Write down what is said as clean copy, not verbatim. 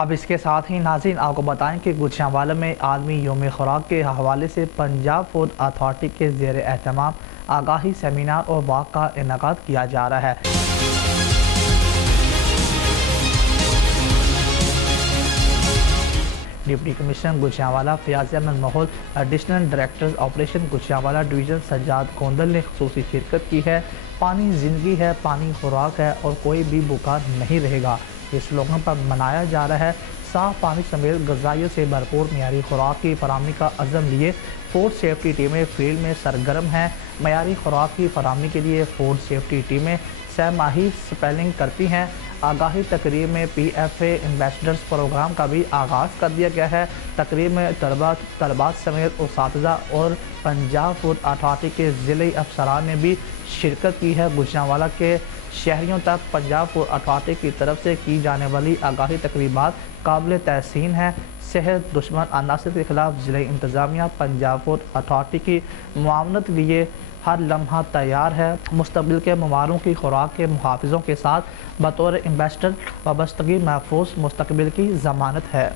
اب اس کے ساتھ ہی ناظرین آپ کو بتائیں کہ گوجرانوالہ میں عالمی یوم خوراک کے حوالے سے پنجاب فوڈ اتھارٹی کے زیر اہتمام آگاہی سیمینار اور واک کا انعقاد کیا جا رہا ہے۔ ڈپٹی کمشنر گوجرانوالہ فیاض احمد ماحول، additional director operation Gujranwala division Sajjad Gondal نے خصوصی شرکت کی ہے۔ پانی زندگی ہے، پانی خوراک ہے اور کوئی بھی بھوکا نہیں رہے گا، اس سلوگن پر منایا جا رہا ہے۔ صاف پانی سمیت غذائیت سے بھرپور معیاری خوراک کی فراہمی کا عزم لیے فوڈ سیفٹی ٹیمیں فیلڈ میں سرگرم ہیں۔ معیاری خوراک کی فراہمی کے لیے فوڈ سیفٹی ٹیمیں سہ ماہی سپیلنگ کرتی ہیں۔ آگاہی تقریب میں P F A ambassadors programme کا بھی آغاز کر دیا گیا ہے۔ تقریب میں طلباء سمیت اساتذہ اور پنجاب فوڈ اتھارٹی کے ضلعی افسران نے بھی شرکت کی ہے۔ گوجرانوالہ کے شہریوں تک پنجاب فوڈ اتھارٹی کی طرف سے کی جانے والی آگاہی تقریبات قابل تحسین ہیں۔ صحت دشمن عناصر کے خلاف ضلعی انتظامیہ پنجاب فوڈ اتھارٹی کی معاونت لیے ہر لمحہ تیار ہے۔ مستقبل کے ممالوں کی خوراک کے محافظوں کے ساتھ بطور ایمبیسڈر وابستگی محفوظ مستقبل کی ضمانت ہے۔